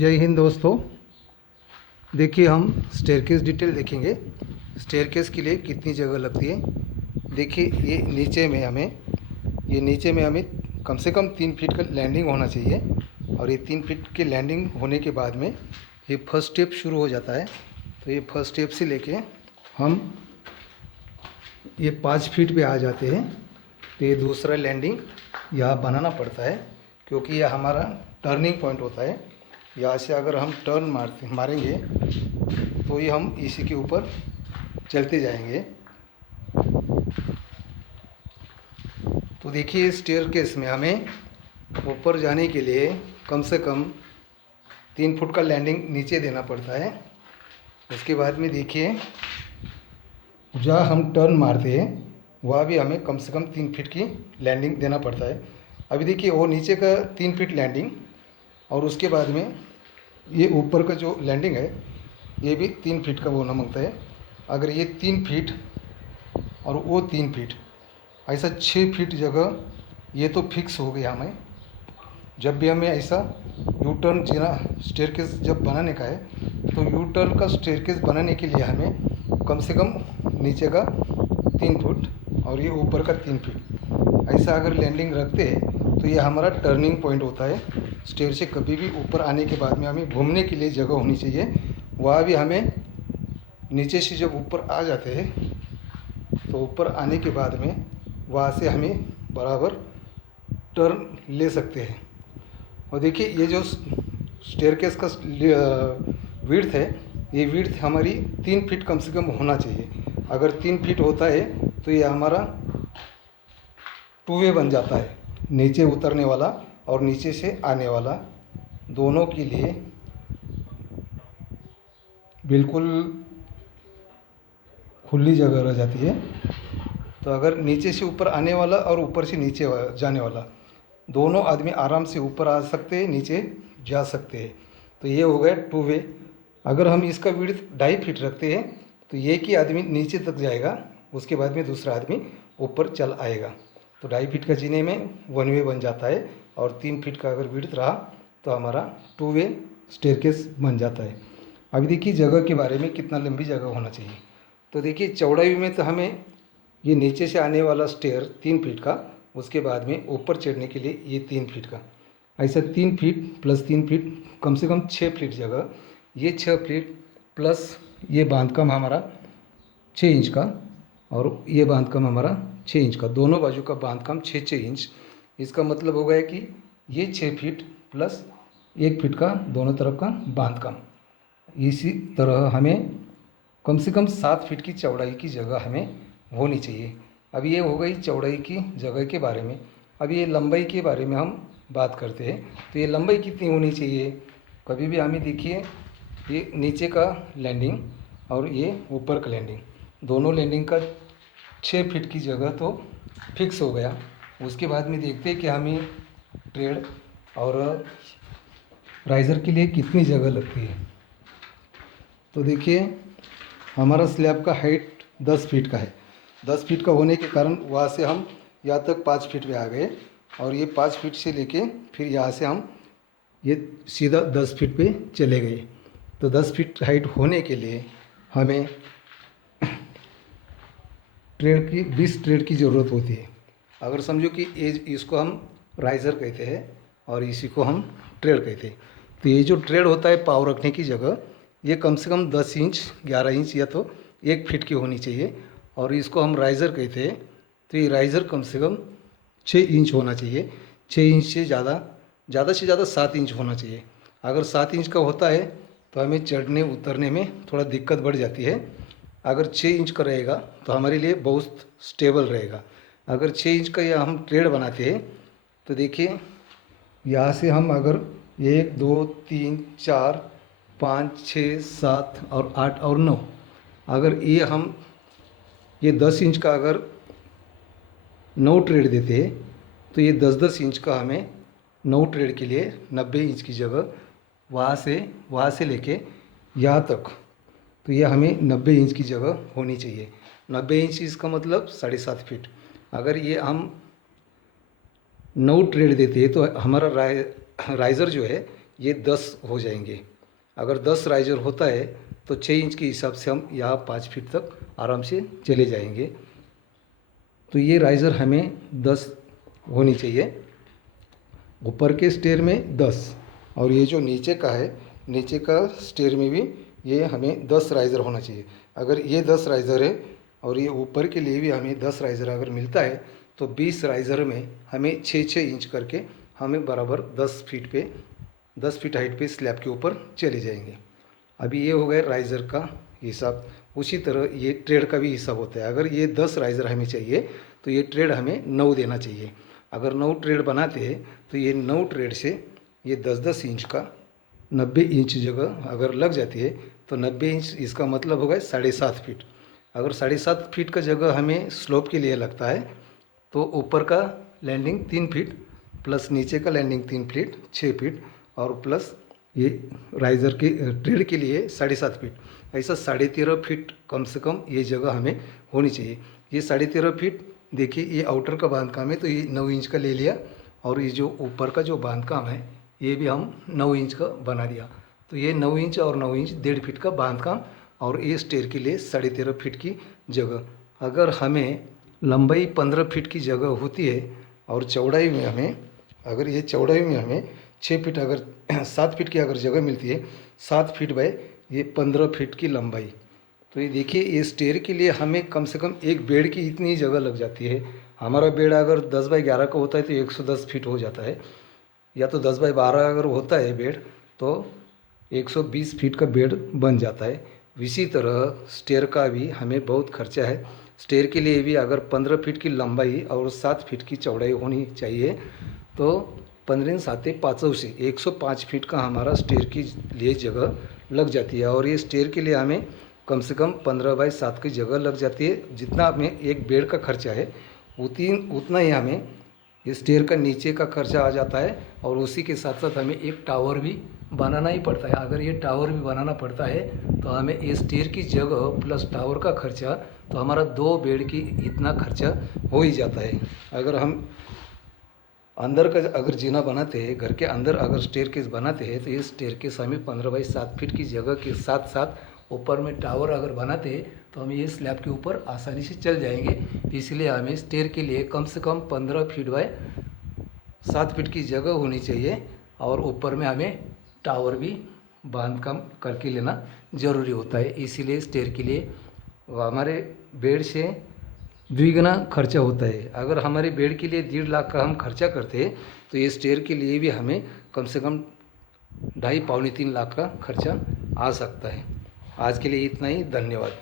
जय हिंद दोस्तों। देखिए हम स्टेयरकेस डिटेल देखेंगे। स्टेयरकेस के लिए कितनी जगह लगती है। देखिए ये नीचे में हमें कम से कम 3 फीट का लैंडिंग होना चाहिए। और ये 3 फीट की लैंडिंग होने के बाद में ये फर्स्ट स्टेप शुरू हो जाता है। तो ये फर्स्ट स्टेप से लेके हम ये 5 फीट पे आ जाते हैं। तो ये दूसरा लैंडिंग यहाँ बनाना पड़ता है, क्योंकि यह हमारा टर्निंग पॉइंट होता है। यहाँ से अगर हम टर्न मारेंगे तो ये हम इसी के ऊपर चलते जाएंगे। तो देखिए स्टेयरकेस में हमें ऊपर जाने के लिए कम से कम 3 फुट का लैंडिंग नीचे देना पड़ता है। उसके बाद में देखिए जहाँ हम टर्न मारते हैं वहाँ भी हमें कम से कम 3 फीट की लैंडिंग देना पड़ता है। अभी देखिए वो नीचे का 3 फीट लैंडिंग और उसके बाद में ये ऊपर का जो लैंडिंग है ये भी 3 फीट का होना मांगता है। अगर ये 3 फीट और वो 3 फीट, ऐसा 6 फीट जगह ये तो फिक्स हो गया हमें। जब भी हमें ऐसा यू टर्न जीना स्टेयरकेस जब बनाने का है तो यू टर्न का स्टेयरकेस बनाने के लिए हमें कम से कम नीचे का 3 फुट और ये ऊपर का 3 फीट ऐसा अगर लैंडिंग रखते हैं तो ये हमारा टर्निंग पॉइंट होता है। स्टेयर से कभी भी ऊपर आने के बाद में हमें घूमने के लिए जगह होनी चाहिए। वहाँ भी हमें नीचे से जब ऊपर आ जाते हैं तो ऊपर आने के बाद में वहाँ से हमें बराबर टर्न ले सकते हैं। और देखिए ये जो स्टेयरकेस का विड्थ है, ये विड्थ हमारी 3 फीट कम से कम होना चाहिए। अगर 3 फीट होता है तो ये हमारा 2 वे बन जाता है, नीचे उतरने वाला और नीचे से आने वाला दोनों के लिए बिल्कुल खुली जगह रह जाती है। तो अगर नीचे से ऊपर आने वाला और ऊपर से नीचे जाने वाला दोनों आदमी आराम से ऊपर आ सकते हैं, नीचे जा सकते हैं। तो ये हो गया 2 वे। अगर हम इसका विड्थ 2.5 फीट रखते हैं तो एक ही आदमी नीचे तक जाएगा, उसके बाद में दूसरा आदमी ऊपर चल आएगा। तो 2.5 फीट का जीने में 1 वे बन जाता है। और 3 फीट का अगर विड्थ रहा तो हमारा 2 वे स्टेयरकेस बन जाता है। अभी देखिए जगह के बारे में, कितना लंबी जगह होना चाहिए। तो देखिए चौड़ाई में तो हमें ये नीचे से आने वाला स्टेयर 3 फीट का, उसके बाद में ऊपर चढ़ने के लिए ये 3 फीट का, ऐसा 3 फीट प्लस 3 फीट कम से कम 6 फीट जगह। ये 6 फीट प्लस ये बांधकाम हमारा 6 इंच का और ये बांधकाम हमारा 6 इंच का, दोनों बाजू का बांधकाम 6-6 इंच। इसका मतलब हो गया कि ये 6 फीट प्लस 1 फीट का दोनों तरफ का बांधकाम। इसी तरह हमें कम से कम 7 फीट की चौड़ाई की जगह हमें होनी चाहिए। अब ये हो गई चौड़ाई की जगह के बारे में। अब ये लंबाई के बारे में हम बात करते हैं। तो ये लंबाई कितनी होनी चाहिए। कभी भी हमें देखिए ये नीचे का लैंडिंग और ये ऊपर का लैंडिंग, दोनों लैंडिंग का 6 फीट की जगह तो फिक्स हो गया। उसके बाद में देखते हैं कि हमें ट्रेड और राइज़र के लिए कितनी जगह लगती है। तो देखिए हमारा स्लैब का हाइट 10 फीट का है। 10 फीट का होने के कारण वहाँ से हम यहाँ तक 5 फीट पे आ गए और ये 5 फीट से लेके फिर यहाँ से हम ये सीधा 10 फीट पे चले गए। तो 10 फीट हाइट होने के लिए हमें ट्रेड की 20 ट्रेड की ज़रूरत होती है। अगर समझो कि एज इसको हम राइज़र कहते हैं और इसी को हम ट्रेड कहते हैं। तो ये जो ट्रेड होता है पाँव रखने की जगह, ये कम से कम 10 इंच 11 इंच या तो 1 फीट की होनी चाहिए। और इसको हम राइज़र कहते हैं। तो ये राइज़र कम से कम 6 इंच होना चाहिए। 6 इंच से ज़्यादा 7 इंच होना चाहिए। अगर 7 इंच का होता है तो हमें चढ़ने उतरने में थोड़ा दिक्कत बढ़ जाती है। अगर 6 इंच का रहेगा तो हमारे लिए बहुत स्टेबल रहेगा। अगर 6 इंच का या हम ट्रेड बनाते हैं तो देखिए यहाँ से हम अगर 1 2 3 4 5 6 7 और 8 और 9, अगर ये 10 इंच का अगर 9 ट्रेड देते हैं तो ये 10-10 इंच का हमें 9 ट्रेड के लिए 90 इंच की जगह वहाँ से लेके यहाँ तक, तो ये हमें 90 इंच की जगह होनी चाहिए। 90 इंच इसका मतलब 7.5 फीट। अगर ये हम 9 ट्रेड देते हैं तो हमारा राइज़र जो है ये 10 हो जाएंगे। अगर 10 राइजर होता है तो 6 इंच के हिसाब से हम यहाँ 5 फीट तक आराम से चले जाएंगे। तो ये राइजर हमें 10 होनी चाहिए, ऊपर के स्टेयर में 10, और ये जो नीचे का है, नीचे का स्टेयर में भी ये हमें 10 राइज़र होना चाहिए। अगर ये 10 राइज़र है और ये ऊपर के लिए भी हमें 10 राइज़र अगर मिलता है तो 20 राइज़र में हमें 6-6 इंच करके हमें बराबर 10 फीट हाइट पे स्लैब के ऊपर चले जाएंगे। अभी ये हो गया राइज़र का हिसाब। उसी तरह ये ट्रेड का भी हिसाब होता है। अगर ये 10 राइज़र हमें चाहिए तो ये ट्रेड हमें 9 देना चाहिए। अगर 9 ट्रेड बनाते हैं तो ये 9 ट्रेड से ये 10-10 इंच का 90 इंच जगह अगर लग जाती है तो 90 इंच, इसका मतलब होगा 7.5 फीट। अगर 7.5 फीट का जगह हमें स्लोप के लिए लगता है तो ऊपर का लैंडिंग 3 फीट प्लस नीचे का लैंडिंग 3 फीट 6 फीट और प्लस ये राइज़र के ट्रेड के लिए 7.5 फीट, ऐसा 13.5 फीट कम से कम ये जगह हमें होनी चाहिए। ये 13.5 फीट देखिए, ये आउटर का बांधकाम है तो ये 9 इंच का ले लिया, और ये जो ऊपर का जो बांधकाम है ये भी हम 9 इंच का बना दिया। तो ये 9 इंच और 9 इंच 1.5 फीट का बांधकाम, और ये स्टेयर के लिए 13.5 फीट की जगह। अगर हमें लंबाई 15 फीट की जगह होती है और चौड़ाई में हमें, अगर ये चौड़ाई में हमें 6 फीट, अगर 7 फीट की अगर जगह मिलती है, 7 फीट बाय ये 15 फीट की लंबाई, तो ये देखिए ये स्टेयर के लिए हमें कम से कम एक बेड की इतनी जगह लग जाती है। हमारा बेड अगर 10 बाई 11 का होता है तो 110 फीट हो जाता है, या तो 10 बाई 12 अगर होता है बेड तो 120 फीट का बेड बन जाता है। इसी तरह स्टेयर का भी हमें बहुत खर्चा है। स्टेयर के लिए भी अगर 15 फीट की लंबाई और 7 फीट की चौड़ाई होनी चाहिए तो 15 7 5 से 105 फीट का हमारा स्टेयर के लिए जगह लग जाती है। और ये स्टेयर के लिए हमें कम से कम 15 बाई 7 की जगह लग जाती है। जितना हमें एक बेड का खर्चा है उतना ही हमें इस स्टेयर का नीचे का खर्चा आ जाता है, और उसी के साथ साथ हमें एक टावर भी बनाना ही पड़ता है। अगर ये टावर भी बनाना पड़ता है तो हमें इस स्टेयर की जगह प्लस टावर का खर्चा, तो हमारा 2 बेड की इतना खर्चा हो ही जाता है। अगर हम अंदर का अगर जीना बनाते हैं, घर के अंदर अगर स्टेयरकेस बनाते हैं तो ये स्टेयरकेस हमें 15 बाई 7 फीट की जगह के साथ साथ ऊपर में टावर अगर बनाते हैं तो हम ये स्लैब के ऊपर आसानी से चल जाएंगे। इसलिए हमें स्टेयर के लिए कम से कम 15 फीट बाय 7 फीट की जगह होनी चाहिए, और ऊपर में हमें टावर भी बांधकाम करके लेना ज़रूरी होता है। इसीलिए स्टेयर के लिए हमारे बेड से द्विगुना खर्चा होता है। अगर हमारे बेड के लिए 1.5 लाख का हम खर्चा करते हैं तो ये स्टेयर के लिए भी हमें कम से कम 2.5 पौने 3 लाख का खर्चा आ सकता है। आज के लिए इतना ही, धन्यवाद।